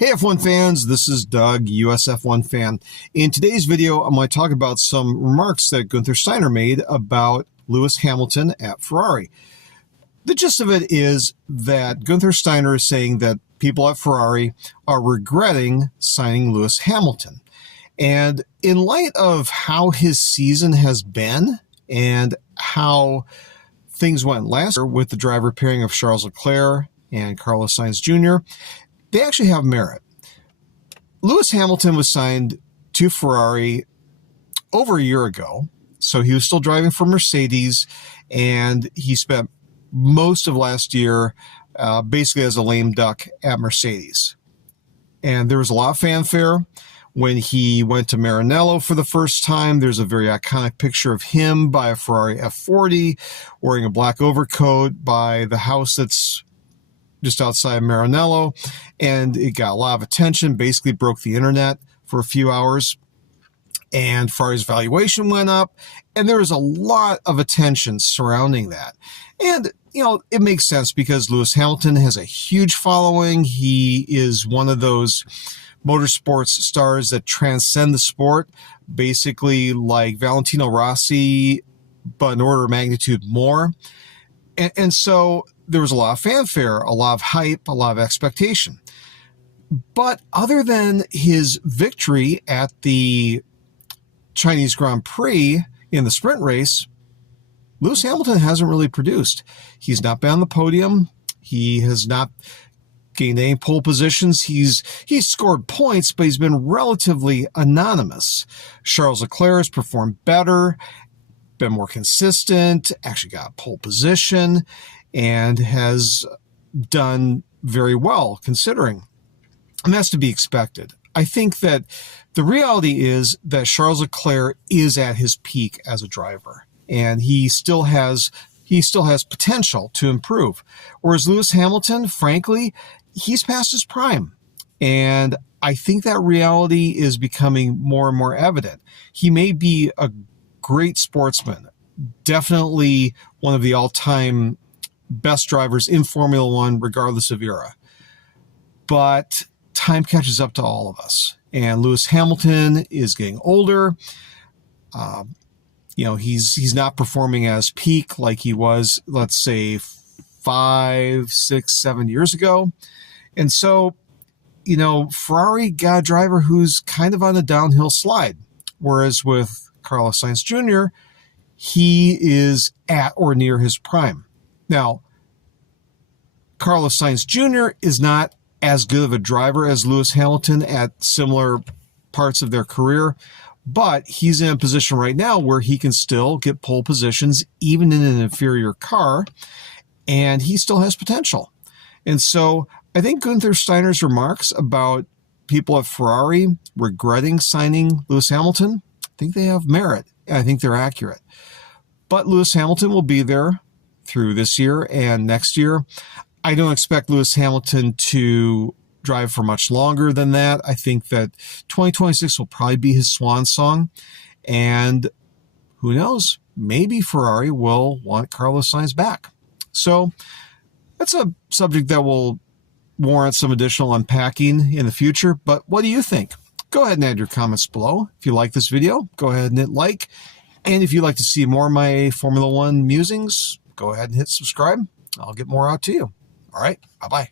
Hey F1 fans, this is Doug, US F1 fan. In today's video, I'm going to talk about some remarks that Guenther Steiner made about Lewis Hamilton at Ferrari. The gist of it is that Guenther Steiner is saying that people at Ferrari are regretting signing Lewis Hamilton. And in light of how his season has been and how things went last year with the driver pairing of Charles Leclerc and Carlos Sainz Jr., they actually have merit. Lewis Hamilton was signed to Ferrari over a year ago, so he was still driving for Mercedes, and he spent most of last year basically as a lame duck at Mercedes. And there was a lot of fanfare when he went to Maranello for the first time. There's a very iconic picture of him by a Ferrari F40 wearing a black overcoat by the house that's just outside Maranello, and it got a lot of attention, basically broke the internet for a few hours, and Ferrari's valuation went up, and there was a lot of attention surrounding that. And, you know, it makes sense because Lewis Hamilton has a huge following. He is one of those motorsports stars that transcend the sport, basically like Valentino Rossi, but an order of magnitude more. And so there was a lot of fanfare, a lot of hype, a lot of expectation. But other than his victory at the Chinese Grand Prix in the sprint race, Lewis Hamilton hasn't really produced. He's not been on the podium. He has not gained any pole positions. He's scored points, but he's been relatively anonymous. Charles Leclerc has performed better, been more consistent, actually got a pole position, and has done very well considering. And that's to be expected. I think that the reality is that Charles Leclerc is at his peak as a driver, and he still has potential to improve. Whereas Lewis Hamilton, frankly, he's past his prime. And I think that reality is becoming more and more evident. He may be a great sportsman, definitely one of the all-time best drivers in Formula One, regardless of era. But time catches up to all of us. And Lewis Hamilton is getting older. He's not performing as peak like he was, let's say, 5, 6, 7 years ago. And so, Ferrari got a driver who's kind of on a downhill slide. Whereas with Carlos Sainz Jr., he is at or near his prime. Now, Carlos Sainz Jr. is not as good of a driver as Lewis Hamilton at similar parts of their career, but he's in a position right now where he can still get pole positions even in an inferior car, and he still has potential. And so I think Guenther Steiner's remarks about people at Ferrari regretting signing Lewis Hamilton, I think they have merit. I think they're accurate. But Lewis Hamilton will be there through this year and next year. I don't expect Lewis Hamilton to drive for much longer than that. I think that 2026 will probably be his swan song. And who knows, maybe Ferrari will want Carlos Sainz back. So that's a subject that will warrant some additional unpacking in the future. But what do you think? Go ahead and add your comments below. If you like this video, go ahead and hit like. And if you'd like to see more of my Formula One musings, go ahead and hit subscribe. I'll get more out to you. All right, bye-bye.